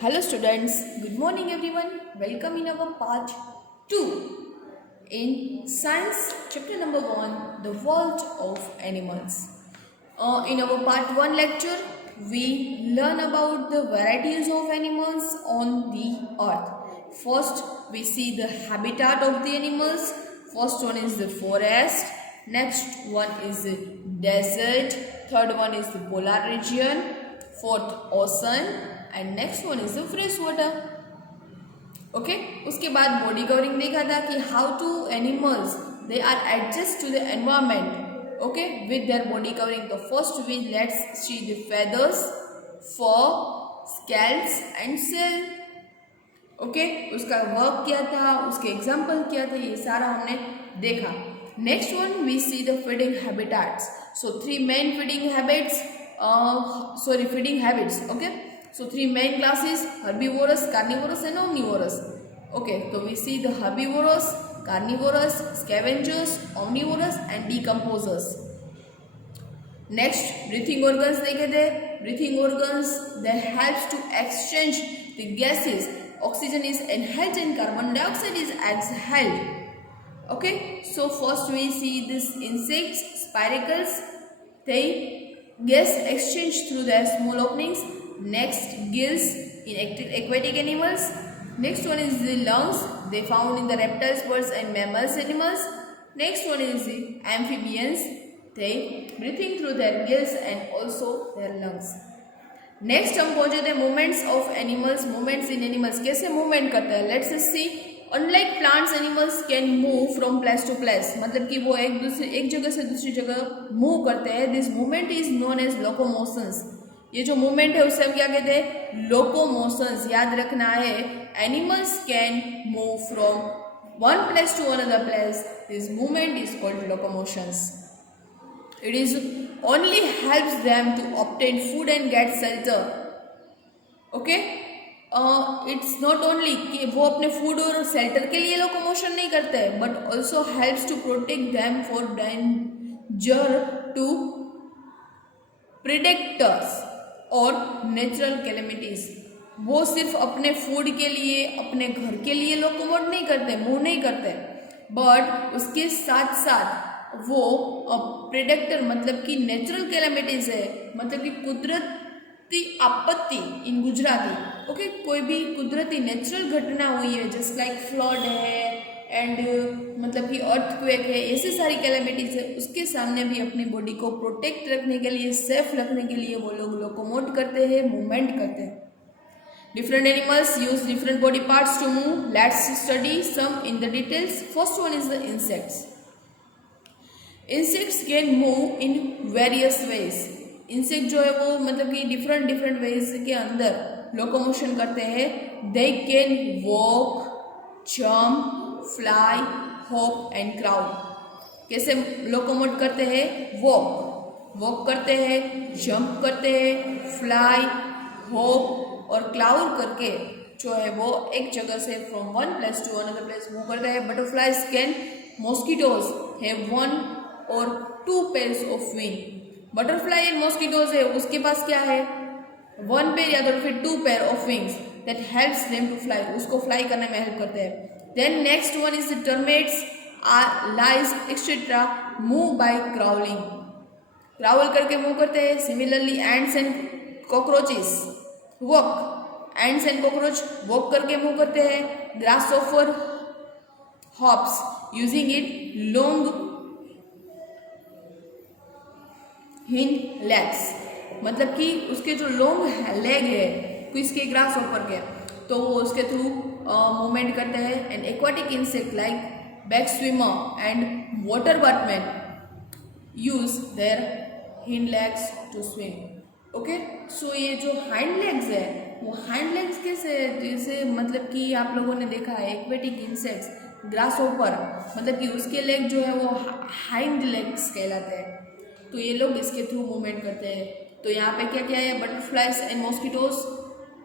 Hello students, good morning everyone. Welcome in our part 2 in science chapter number 1, the world of animals. In our part 1 lecture, we learn about the varieties of animals on the earth. First, we see the habitat of the animals. First one is the forest, next one is the desert, third one is the polar region, fourth ocean, and next one is the fresh water. Okay, उसके बाद body covering देखा था कि how to animals they are adjust to the environment. Okay, with their body covering. तो first we let's see the feathers, fur, scales and shell. Okay, उसका work क्या था, उसके एग्जाम्पल क्या थे, ये सारा हमने देखा. Next one we see the feeding habitats. So three main feeding habits, feeding habits. Okay, so three main classes: herbivorous, carnivorous and omnivorous. Okay, so we see the herbivorous, carnivorous, scavengers, omnivorous and decomposers. Next, breathing organs देखे थे. Breathing organs that helps to exchange the gases. Oxygen is inhaled and carbon dioxide is exhaled. Okay, so first we see this insects, spiracles. They gas exchange through their small openings. Next, gills in aquatic animals. Next one is the lungs. They found in the reptiles, birds and mammals animals. Next one is the amphibians. They breathing through their gills and also their lungs. Next हम पहुँचे थे movements of animals. Movements in animals कैसे movement करते हैं? Let's just see. Unlike plants, animals can move from place to place. मतलब कि वो एक जगह से दूसरी जगह मूव करते हैं. This movement is known as locomotions. ये जो मूवमेंट है उसे हम क्या कहते हैं? लोकोमोशंस. याद रखना है, animals can move from one place to another place. This movement is called locomotions. It is only helps them to obtain food and get shelter. Okay, it's not only कि वो अपने फूड और शेल्टर के लिए locomotion नहीं करते, but also helps to protect them for danger to predators और natural calamities. वो सिर्फ अपने फूड के लिए, अपने घर के लिए लोकोमोट नहीं करते, मूव नहीं करते, बट उसके साथ साथ वो प्रेडेक्टर मतलब कि नेचुरल कैलेमिटीज है, मतलब कि कुदरती आपत्ति इन गुजराती. ओके, कोई भी कुदरती नेचुरल घटना हुई है, जस्ट लाइक फ्लड है एंड मतलब कि अर्थक्वेक है, ऐसी सारी कैलेमिटीज है, उसके सामने भी अपनी बॉडी को प्रोटेक्ट रखने के लिए, सेफ रखने के लिए वो लोग लोकोमोट करते हैं, मूवमेंट करते हैं. Different animals use different body parts to move. Let's study some in the details. First one is the insects. Insects can move in various ways. Insect जो है वो मतलब कि डिफरेंट वेज के अंदर लोकोमोशन करते हैं. They can walk, jump, fly, hop and crawl. कैसे लोकोमोट करते हैं? वॉक करते हैं, जंप करते हैं, फ्लाई, हॉप और क्लाउल करके जो है वो एक जगह से from one place to another place move करते हैं. Butterflies can, mosquitoes have one or two pairs of wing. Butterfly and mosquitoes है, उसके पास क्या है? वन पेयर या तो फिर two pair of wings that helps them to fly. उसको फ्लाई करने में हेल्प करते हैं. Then next one is the termites, lice, etc. move by crawling. Crawl करके मूव करते हैं. Similarly, ants and cockroaches walk. Ants and cockroach walk करके move करते हैं. Grasshopper hops using it long hind legs. मतलब कि उसके जो लॉन्ग लेग है किसके? ग्रासहॉपर के, तो वो उसके थ्रू मूवमेंट करते हैं. And aquatic insect like back swimmer and water boatman use their hind legs to swim. Okay, so ये जो हाइंड लेग्स है वो हाइंड लेग्स कैसे? जैसे मतलब कि आप लोगों ने देखा है एक्वाटिक इंसेक्ट्स, ग्रासहॉपर, मतलब कि उसके लेग जो है वो हाइंड लेग्स कहलाते हैं. तो ये लोग इसके थ्रू मूवमेंट करते हैं. तो यहाँ पे क्या क्या है? बटरफ्लाइज एंड मॉस्किटोज,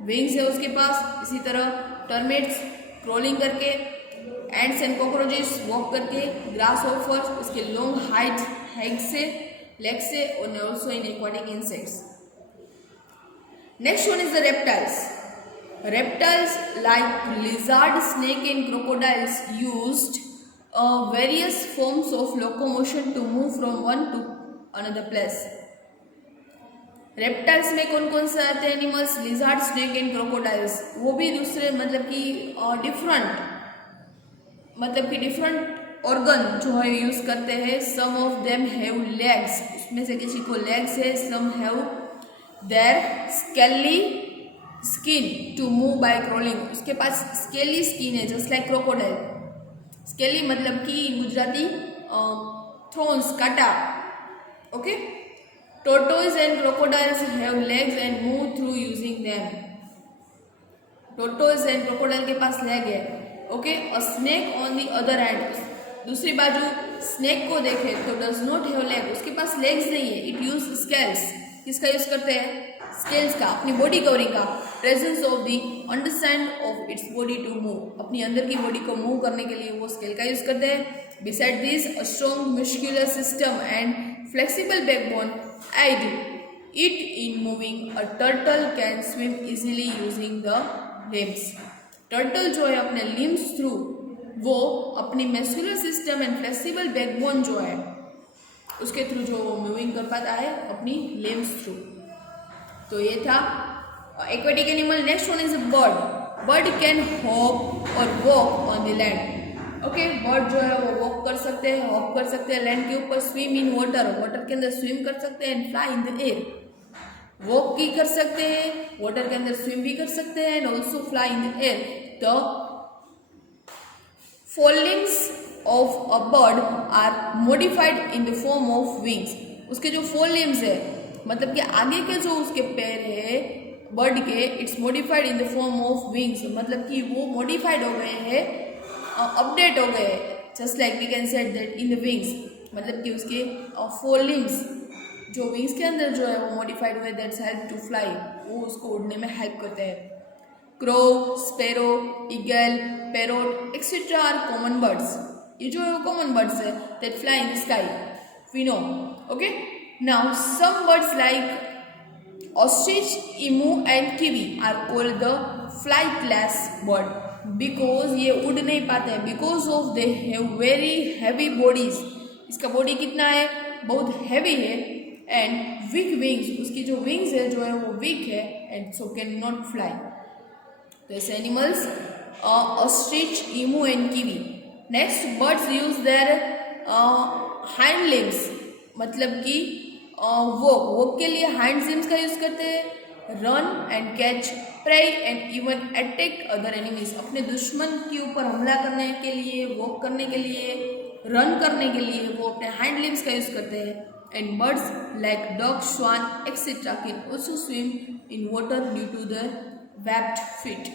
विंग्स है उसके पास. इसी तरह टर्मिट्स क्रोलिंग करके, एंड्स एंड कॉकरोचेस वॉक करके, ग्रास हॉपर्स उसके लॉन्ग हाइट से, लेग से, और also in aquatic insects. Next one is the reptiles. Reptiles like lizard, snake and crocodiles used various forms of locomotion to move from one to another place. Reptiles में कौन कौन से आते हैं animals? Lizard, snake and crocodiles. वो भी दूसरे मतलब कि डिफरेंट ऑर्गन जो है यूज करते हैं। Some of them have legs, उसमें से किसी को लेग्स है। Some have their scaly skin to move by crawling, उसके पास स्केली स्किन है जस्ट लाइक क्रोकोडाइल। स्केली मतलब कि गुजराती थ्रोन्स, काटा। Okay, tortoise and crocodiles have legs and move through using them. tortoise and crocodile के पास leg है। Okay, a snake on the other hand, दूसरी बाजू स्नेक को देखे तो does not have leg, उसके पास लेग्स नहीं है। it use scales, किसका यूज करते हैं? स्केल्स का, अपनी बॉडी कवरिंग का। Presence of the understand of its body to move, अपनी अंदर की बॉडी को मूव करने के लिए वो स्केल का यूज करते हैं। Beside this a strong muscular system and flexible backbone aid it in moving. A turtle can swim easily using the limbs. Turtle जो है अपने लिम्स थ्रू वो अपनी muscular system and flexible backbone जो है उसके थ्रू जो मूविंग कर पाता है अपनी लिम्स थ्रू। तो ये था aquatic animal. Next one is a bird. Bird can hop or walk on the land. Okay, bird जो है वो वॉक कर सकते हैं, हॉप कर सकते हैं लैंड के ऊपर। स्विम इन वाटर, वाटर के अंदर स्विम कर सकते हैं। And fly in the air, walk भी कर सकते हैं, वाटर के अंदर स्विम भी कर सकते हैं। And also fly in the air. The forelimbs of a bird are modified in the form of wings. उसके जो फोरलिम्स है मतलब कि आगे के जो उसके पैर है बर्ड के, it's modified in the form of wings, मतलब कि वो मॉडिफाइड हो गए हैं, अपडेट हो गए। Just like we can said that in the wings, मतलब कि उसके फोर लिम्स जो विंग्स के अंदर जो है वो मॉडिफाइड हुए, दैट्स हेल्प टू फ्लाई, वो उसको उड़ने में हेल्प करते हैं। Crow, sparrow, eagle, parrot etcetera are common birds. ये जो है कॉमन बर्ड्स है that fly in the sky, we know. Okay, now some birds like ostrich, emu and kiwi are called the flightless bird, because ये उड़ नहीं पाते हैं, because of they have very heavy bodies. इसका body कितना है? बहुत हैवी है। एंड वीक विंग्स, उसकी जो विंग्स है जो है वो वीक है and so can not fly. तो ऐसे animals ostrich, emu and kiwi. Next, buds use their hind limbs, मतलब कि वॉक के लिए हाइंड लिम्स का यूज करते हैं। Run and catch prey and even attack other enemies, अपने दुश्मन के ऊपर हमला करने के लिए, वॉक करने के लिए, रन करने के लिए वो अपने हैंड लिम्स का यूज करते हैं। And birds like dog, swan etcetera can also swim in water due to the webbed feet.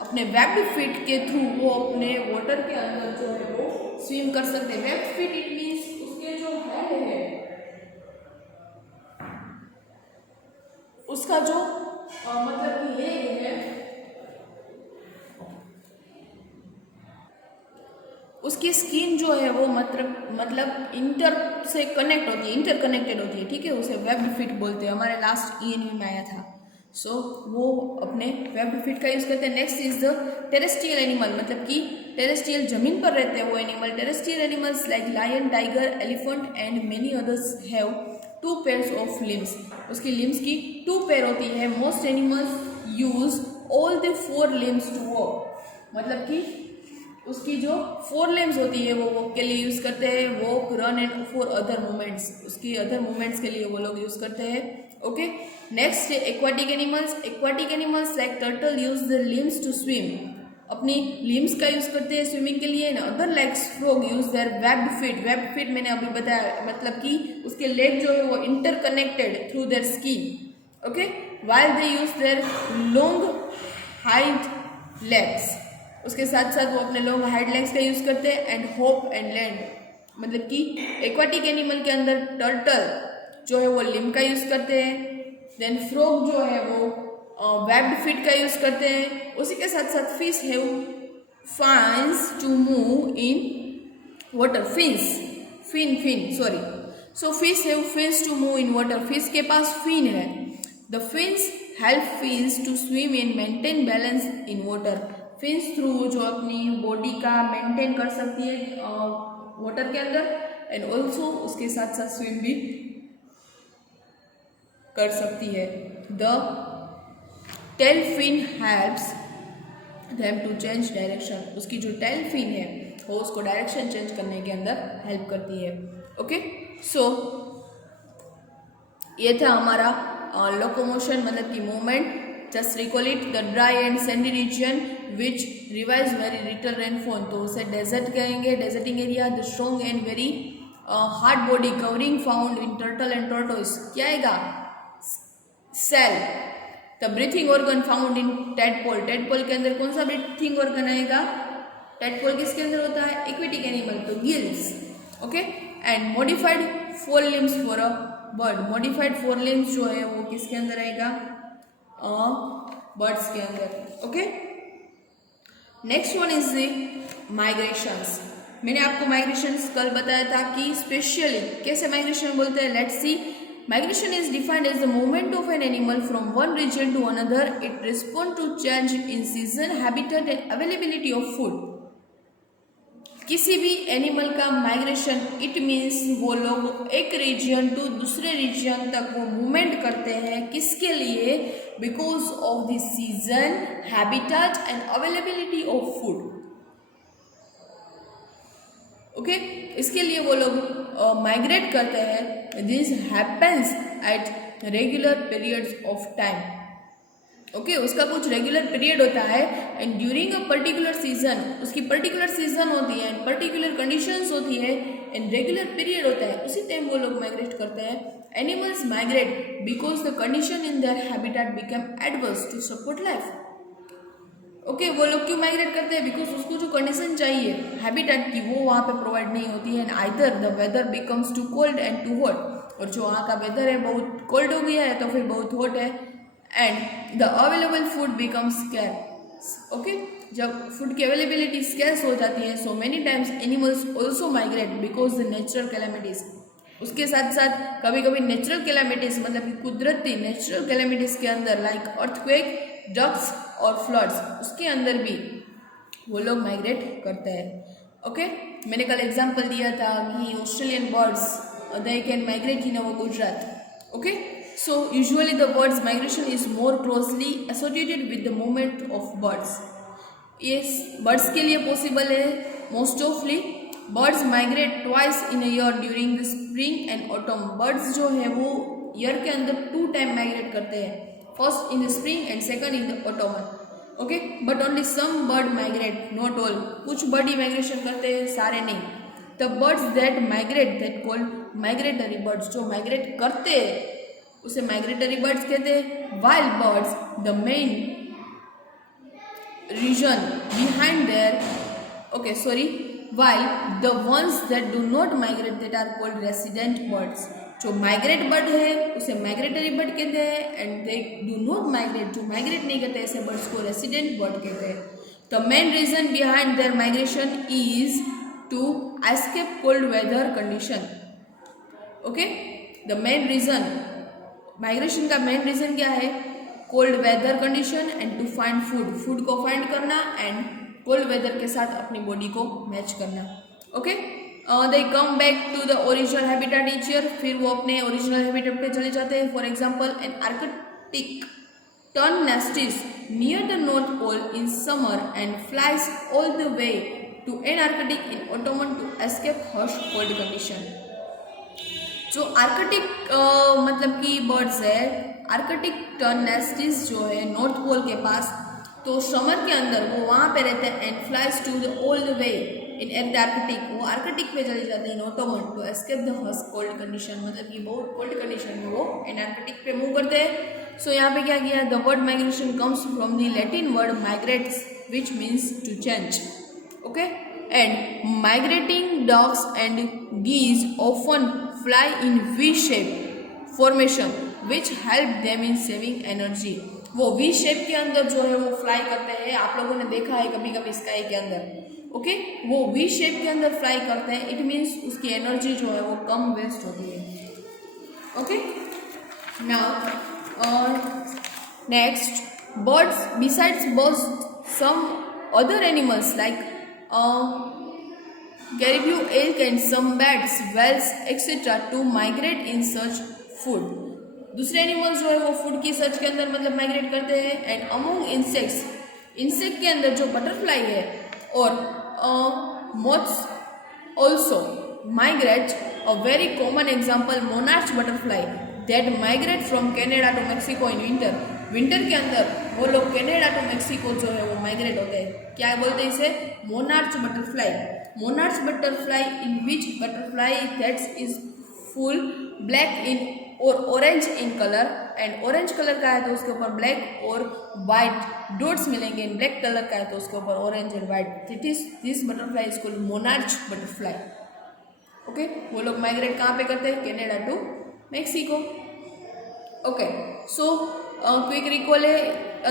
अपने वेब्ड फीट के थ्रू वो अपने वाटर के अंदर जो है वो स्विम कर सकते हैं। वेब्ड फीट इट मीन्स उसके जो हेड है उसका जो मतलब कि लेग है उसकी स्किन जो है वो मतलब इंटर से कनेक्ट होती है, इंटरकनेक्टेड होती है, ठीक है, उसे वेब्ड फीट बोलते हैं। हमारे लास्ट ईएनवी में आया था। सो वो अपने वेब्ड फीट का यूज करते हैं। Next is the terrestrial animal, मतलब कि टेरेस्ट्रियल जमीन पर रहते हैं वो animal. Terrestrial animals like lion, tiger, elephant and many others have 2 pairs of limbs. उसकी लिम्स की 2 पेयर होती है। Most animals use all the 4 limbs to walk, मतलब कि उसकी जो 4 लिम्स होती है वो वॉक के लिए यूज करते हैं। Walk, run and for other movements, उसकी अदर मूवमेंट्स के लिए वो लोग यूज करते हैं। ओके, नेक्स्ट है aquatic animals. Aquatic animals like turtle use the limbs to swim, अपनी लिम्स का यूज करते हैं स्विमिंग के लिए। Other like frog use their webbed feet. Webbed feet मैंने अभी बताया, मतलब कि उसके लेग जो है वो interconnected through their skin. Okay, while they use their long hind legs, उसके साथ साथ वो अपने लॉन्ग हाइंड लेग्स का यूज करते हैं। एंड हॉप एंड लैंड, मतलब कि एक्वाटिक एनिमल के अंदर टर्टल जो है वो लिम का यूज करते हैं। देन फ्रॉग जो है वो वेब्ड फीट का यूज करते हैं। उसी के साथ साथ fish have fins to move in water. Fin so fish have fins to move in water. Fish के पास फिन है। The fins help fins to swim and maintain balance in water. Fins through जो अपनी body का maintain कर सकती है water के अंदर, एंड ऑल्सो उसके साथ साथ स्विम भी कर सकती है। The tail fin helps them to change direction. उसकी जो टेल फिन है वो उसको डायरेक्शन चेंज करने के अंदर हेल्प करती है। ओके, सो ये था हमारा लोकोमोशन मतलब कि movement. Just recall it, the dry and sandy region which receives very little rainfall, तो उसे डेजर्ट कहेंगे, deserting area. The strong and very hard body covering found in turtle and tortoise, क्या आएगा? Shell. The breathing organ found in tadpole, tadpole के अंदर कौन सा breathing organ आएगा? टेडपोल किसके अंदर होता है? एक्वेटिक एनिमल, तो gills. Okay, and modified four limbs for a bird, modified four limbs जो है वो किसके अंदर आएगा? बर्ड्स के अंदर। Okay, next one is the migrations. मैंने आपको माइग्रेशंस कल बताया था कि स्पेशली कैसे माइग्रेशन बोलते हैं। Let's see. Migration is defined as the movement of an animal from one region to another. It responds to change in season, habitat and availability of food. किसी भी एनिमल का माइग्रेशन, इट मीन्स वो लोग एक reason to दूसरे reason तक वो movement करते हैं। किसके लिए? Because of the season, habitat and availability of food. Okay, इसके लिए वो लोग माइग्रेट करते हैं। This happens at regular periods of time. Okay, उसका कुछ रेगुलर पीरियड होता है and during a particular season, उसकी पर्टिकुलर सीजन होती है एंड पर्टिकुलर कंडीशंस होती है एंड रेगुलर पीरियड होता है, उसी टाइम वो लोग माइग्रेट करते हैं। Animals migrate because the condition in their habitat become adverse to support life. Okay, वो लोग क्यों माइग्रेट करते हैं? बिकॉज उसको जो कंडीशन चाहिए हैबिटेट की वो वहाँ पे प्रोवाइड नहीं होती है and either the weather becomes too cold and too hot, और जो वहाँ का वेदर है बहुत कोल्ड हो गया है तो फिर बहुत हॉट है, and the available food becomes scarce. Okay, जब फूड की अवेलेबिलिटी स्कैर्स हो जाती है, so many times animals also migrate because the natural calamities. उसके साथ साथ कभी कभी नेचुरल कैलेमिटीज मतलब कि कुदरती नेचुरल कैलेमिटीज के अंदर लाइक अर्थक्वेक, ड्रग्स और फ्लड्स, उसके अंदर भी वो लोग माइग्रेट करते हैं। ओके, मैंने कल एग्जांपल दिया था कि Australian birds they can migrate in our Gujarat. Okay, so usually the birds migration is more closely associated with the movement of birds. ये बर्ड्स के लिए पॉसिबल है। Most ऑफली birds migrate twice in a year during the spring and autumn. Birds जो है वो year के अंदर 2 time migrate करते हैं, first in the spring and second in the autumn. Okay, but only some bird migrate, not all. कुछ bird ही migration करते हैं, सारे नहीं। The birds that migrate that called migratory birds, जो माइग्रेट करते हैं उसे माइग्रेटरी बर्ड्स कहते हैं। Wild birds the main reason behind their, okay sorry, while the ones that do not migrate that are called resident birds। जो migrate bird है उसे migratory bird कहते हैं and they do not migrate, जो migrate नहीं करते ऐसे birds को रेसिडेंट बर्ड कहते हैं। The main reason behind their migration is to escape cold weather condition. Okay, the main reason, migration का मेन रीजन क्या है? Cold weather condition and to find food, food को फाइंड करना and cold weather के साथ अपनी body को match करना। Okay, they come back to the original habitat each year, फिर वो अपने ओरिजिनल हैबिटेट पे चले जाते हैं। For example, an Arctic tern nests near the North Pole in summer and flies all the way to an Arctic in autumn to escape harsh cold condition. जो Arctic मतलब कि बर्ड्स है, Arctic tern नेस्टिस जो है north pole के पास, तो summer के अंदर वो वहाँ पे रहते हैं and flies to the all the way in Antarctic, वो आर्कटिक पे चले जाते हैं in autumn to escape the harsh cold condition, मतलब कि बहुत कोल्ड कंडीशन में वो एंटार्कटिक पे मूव करते हैं। सो यहाँ पे क्या किया? The word migration comes from the Latin word migrates which means to change. Okay, and migrating dogs and geese often fly in V-shape formation which help them in saving energy। वो V shape के अंदर जो है वो fly करते हैं, आप लोगों ने देखा है कभी कभी स्काई के अंदर। ओके, वो वी शेप के अंदर फ्लाई करते हैं, इट मीन्स उसकी एनर्जी जो है वो कम वेस्ट होती है। Okay, now Next, birds besides birds, some other animals like caribou, elk and some bats, whales etc. to migrate in search food. दूसरे एनिमल्स जो है वो फूड की सर्च के अंदर मतलब माइग्रेट करते हैं. एंड अमोंग इंसेक्ट्स, इंसेक्ट के अंदर जो बटरफ्लाई है और moths also migrate. A very common example monarch butterfly that migrate from Canada to Mexico in winter. Winter के अंदर वो लोग कैनेडा टू मेक्सिको जो है वो माइग्रेट होते हैं. क्या बोलते हैं इसे? Monarch butterfly. Monarch butterfly in which butterfly that is full black in or orange in colour. And orange colour का है तो उसके ऊपर ब्लैक और वाइट डॉट्स मिलेंगे. इन ब्लैक कलर का है तो उसके ऊपर orange and white. This butterfly is called monarch butterfly. Okay, वो लोग माइग्रेट कहाँ पे करते हैं? Canada to Mexico. Okay, so quick recall है,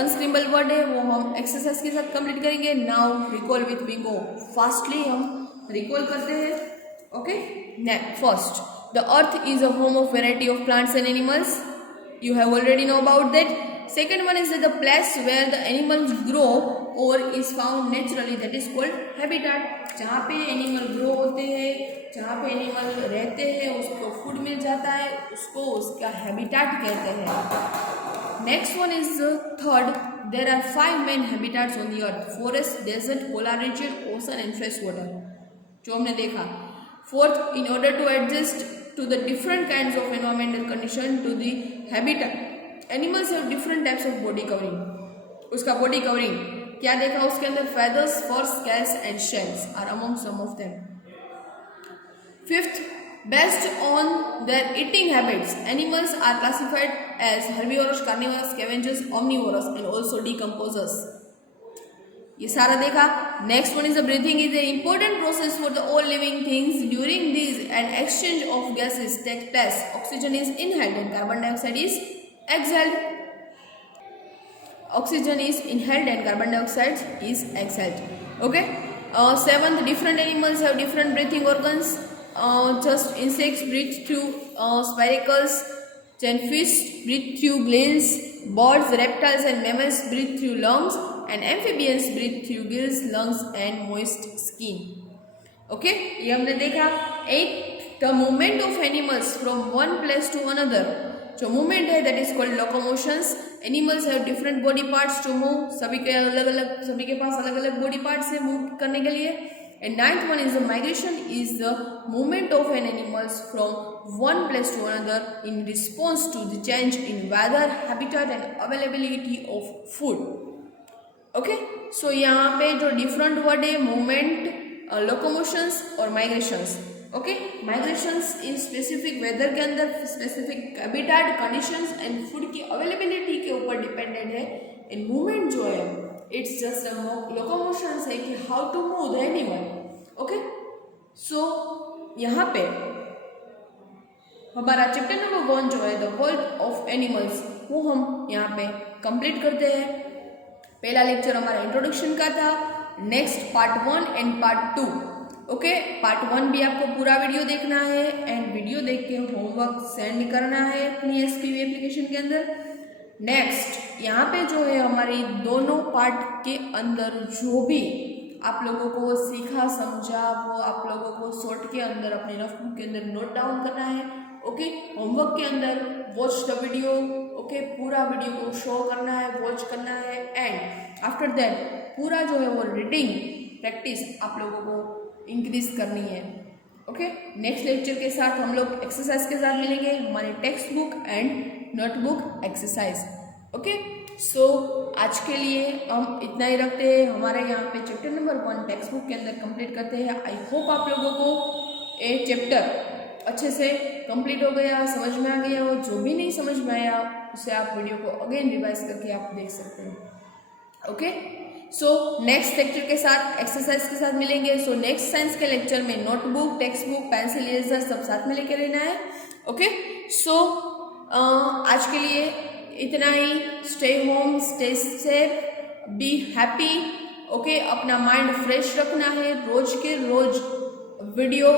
अनस्क्रिम्बल वर्ड है, वो हम एक्सरसाइज के साथ कंप्लीट करेंगे. नाउ रिकॉल विथ विंगो. फास्टली हम रिकॉल करते हैं. Okay, first, the earth is a home of variety of plants and animals. You have already know about that. Second one is that the place where the animals grow or is found naturally, that is called habitat. जहाँ पे animal grow होते हैं, जहाँ पे animal रहते हैं, उसको food मिल जाता है, उसको उसका हैबिटाट कहते हैं. Next one is third, there are 5 main habitats on the earth: forest, desert, polar region, ocean and fresh water, जो हमने देखा. Fourth, in order to adjust to the different kinds of environmental condition to the habitat, animals have different types of body covering. उसका body covering क्या देखा उसके अंदर? feathers, fur, scales and shells are among some of them. Fifth, based on their eating habits, animals are classified as herbivorous, carnivorous, scavengers, omnivorous and also decomposers. ये सारा देखा. Next one is the breathing is an important process for the all living things. During these an exchange of gases take place. Oxygen is inhaled and carbon dioxide is exhaled. Oxygen is inhaled and carbon dioxide is exhaled. Okay. Seventh, different animals have different breathing organs. Just insects breathe through spiracles. Then fish breathe through gills. Birds, reptiles and mammals breathe through lungs. And amphibians breathe through gills, lungs and moist skin. Okay, ये हमने देखा. 8, the movement of animals from one place to another. जो movement है that is called locomotions. Animals have different body parts to move. सभी के पास अलग अलग body parts है move करने के लिए. And 9th one is the migration, is the movement of an animals from one place to another in response to the change in weather, habitat and availability of food. Okay, so यहाँ पे जो different word है movement, locomotions और migrations. Okay, migrations in specific weather के अंदर specific habitat conditions and food की availability के ऊपर डिपेंडेंट है. इन मूवमेंट जो है इट्स जस्ट अ लोकोमोशंस है कि how to move the animal. Okay, so यहाँ पे हमारा चैप्टर नंबर 1 जो है द वर्ल्ड ऑफ एनिमल्स, वो हम यहाँ पे कंप्लीट करते हैं. पहला लेक्चर हमारा इंट्रोडक्शन का था. Next part 1 and part 2. Okay, part 1 भी आपको पूरा वीडियो देखना है एंड वीडियो देख के होमवर्क सेंड करना है अपनी एसपीवी एप्लीकेशन के अंदर. नेक्स्ट यहाँ पे जो है हमारी दोनों पार्ट के अंदर जो भी आप लोगों को सीखा समझा वो आप लोगों को शॉर्ट के अंदर अपने नोटबुक के अंदर नोट डाउन करना है. ओके, होमवर्क के अंदर वॉच द वीडियो. ओके, पूरा वीडियो को शो करना है, वॉच करना है एंड आफ्टर दैट पूरा जो है वो रीडिंग प्रैक्टिस आप लोगों को इंक्रीज करनी है. ओके, नेक्स्ट लेक्चर के साथ हम लोग एक्सरसाइज के साथ मिलेंगे, हमारे textbook and notebook exercise. Okay, so आज के लिए हम इतना ही रखते हैं. हमारे यहाँ पे चैप्टर नंबर 1 टेक्स्ट बुक के अंदर कंप्लीट करते हैं. आई होप आप लोगों को ये चैप्टर अच्छे से कंप्लीट हो गया, समझ में आ गया हो. जो भी नहीं समझ में आया उसे आप वीडियो को अगेन रिवाइज करके आप देख सकते हैं. ओके, सो नेक्स्ट लेक्चर के साथ एक्सरसाइज के साथ मिलेंगे. सो नेक्स्ट साइंस के लेक्चर में notebook, text book, pencil, eraser सब साथ में लेके रहना है. ओके, सो आज के लिए इतना ही. Stay home, stay safe, be happy. Okay, अपना माइंड फ्रेश रखना है. रोज के रोज वीडियो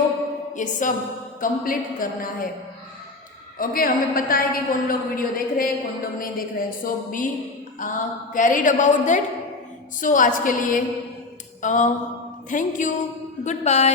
ये सब कंप्लीट करना है. ओके, हमें पता है कि कौन लोग वीडियो देख रहे हैं, कौन लोग नहीं देख रहे हैं, सो बी कैरिड अबाउट दैट। सो आज के लिए थैंक यू, गुड बाय।